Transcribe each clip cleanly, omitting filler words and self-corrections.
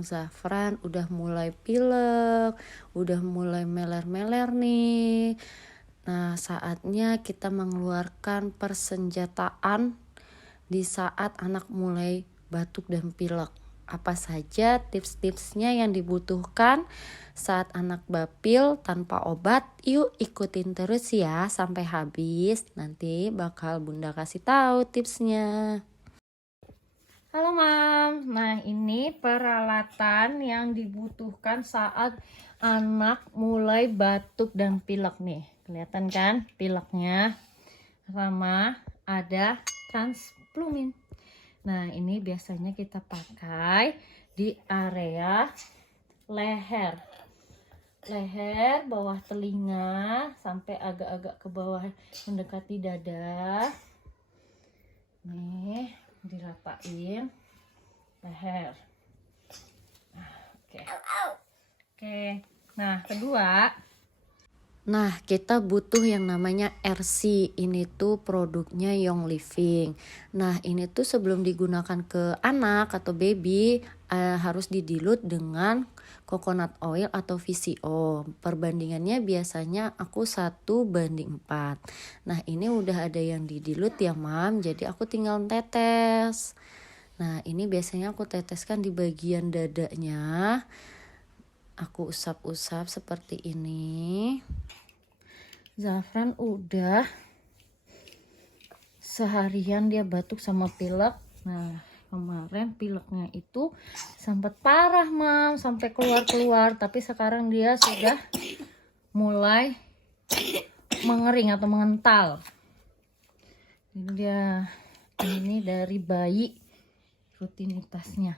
Bang Zafran udah mulai pilek, udah mulai meler-meler nih. Nah, saatnya kita mengeluarkan persenjataan di saat anak mulai batuk dan pilek. Apa saja tips-tipsnya yang dibutuhkan saat anak bapil tanpa obat? Yuk ikutin terus ya sampai habis. Nanti bakal Bunda kasih tahu tipsnya. Halo Mam, nah ini peralatan yang dibutuhkan saat anak mulai batuk dan pilek nih. Kelihatan kan pileknya? Sama ada Transplumin. Nah ini biasanya kita pakai di area leher, bawah telinga sampai agak-agak ke bawah mendekati dada. Nih dirapain leher. Oke. Nah kedua, kita butuh yang namanya RC. Ini tuh produknya Young Living. Nah ini tuh sebelum digunakan ke anak atau baby harus didilut dengan coconut oil atau VCO. Perbandingannya biasanya aku 1:4. Nah ini udah ada yang didilut ya Mam, jadi aku tinggal tetes. Nah ini biasanya aku teteskan di bagian dadanya. Aku usap-usap seperti ini. Zafran udah seharian dia batuk sama pilek. Nah kemarin pileknya itu sempat parah Mam, sampai keluar-keluar. Tapi sekarang dia sudah mulai mengering atau mengental. Ini dari bayi rutinitasnya.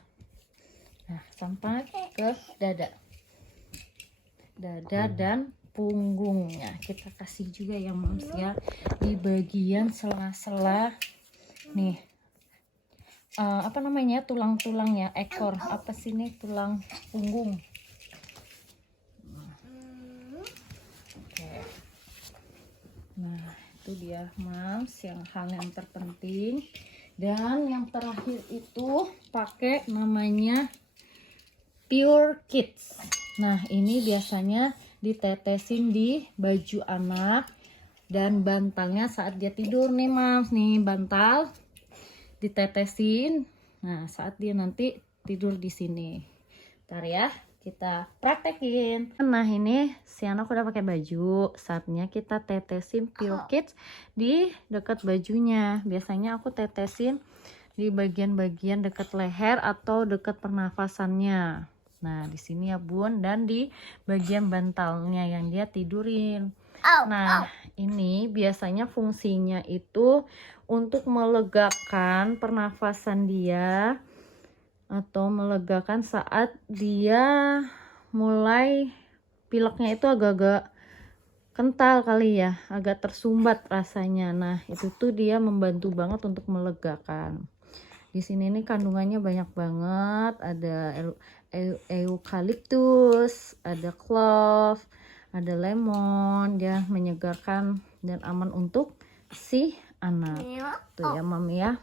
Nah sampai ke dada dan punggungnya kita kasih juga ya Mams ya, di bagian sela-sela nih tulang-tulangnya ekor, apa sih nih, tulang punggung. Oke. Nah itu dia Mams hal yang terpenting. Dan yang terakhir itu pakai namanya Pure Kids. Nah ini biasanya ditetesin di baju anak dan bantalnya saat dia tidur nih Mams. Nih bantal ditetesin. Nah saat dia nanti tidur di sini. Ntar ya kita praktekin. Nah ini si anak udah pakai baju. Saatnya kita tetesin Pure Kids di dekat bajunya. Biasanya aku tetesin di bagian-bagian dekat leher atau dekat pernafasannya. Nah di sini ya Bun, dan di bagian bantalnya yang dia tidurin. Nah ini biasanya fungsinya itu untuk melegakan pernafasan dia atau melegakan saat dia mulai pileknya itu agak-agak kental kali ya, agak tersumbat rasanya. Nah itu tuh dia membantu banget untuk melegakan. Di sini nih kandungannya banyak banget, ada eukaliptus, ada clove, ada lemon, dia menyegarkan dan aman untuk si anak. Tuh ya Mami ya,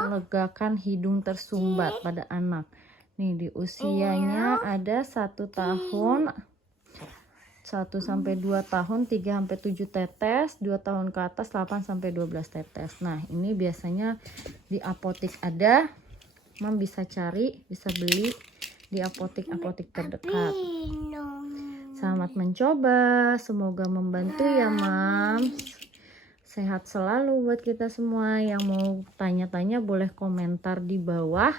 melegakan hidung tersumbat pada anak. Nih di usianya ada 1 tahun, 1 sampai 2 tahun 3 sampai 7 tetes, 2 tahun ke atas 8 sampai 12 tetes. Nah ini biasanya di apotek ada, Mam bisa cari, bisa beli di apotek terdekat. Selamat mencoba, semoga membantu ya Mam. Sehat selalu buat kita semua. Yang mau tanya-tanya boleh komentar di bawah,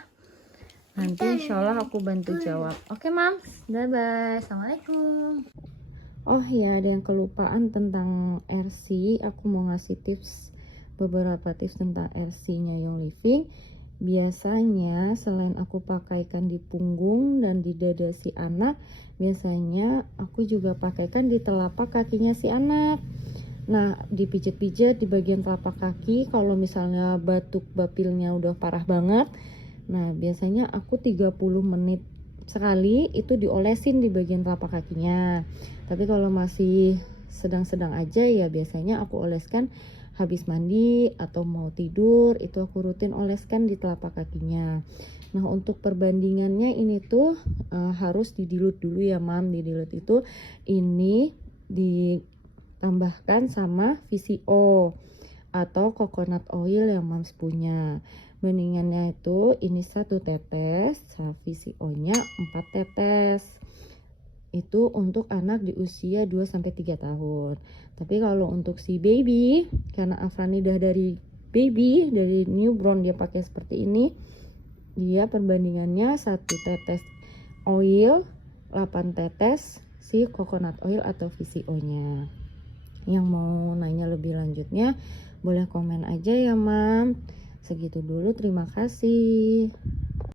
nanti insya Allah aku bantu jawab. Oke Mam, bye bye, assalamualaikum. Oh ya, ada yang kelupaan tentang RC. Aku mau ngasih beberapa tips tentang RC-nya Young Living. Biasanya selain aku pakaikan di punggung dan di dada si anak, biasanya aku juga pakaikan di telapak kakinya si anak. Nah dipijat-pijat di bagian telapak kaki kalau misalnya batuk bapilnya udah parah banget. Nah biasanya aku 30 menit sekali itu diolesin di bagian telapak kakinya. Tapi kalau masih sedang-sedang aja ya biasanya aku oleskan habis mandi atau mau tidur, itu aku rutin oleskan di telapak kakinya. Nah, untuk perbandingannya ini tuh harus didilut dulu ya Mam. Didilut itu ini ditambahkan sama VCO atau coconut oil yang Mams punya. Bandingannya itu ini 1 tetes, VCO-nya 4 tetes. Itu untuk anak di usia 2-3 tahun. Tapi kalau untuk si baby, karena Afrani dah dari baby, dari newborn dia pakai seperti ini, dia perbandingannya 1 tetes oil, 8 tetes si coconut oil atau VCO-nya. Yang mau nanya lebih lanjutnya boleh komen aja ya Mam. Segitu dulu, terima kasih.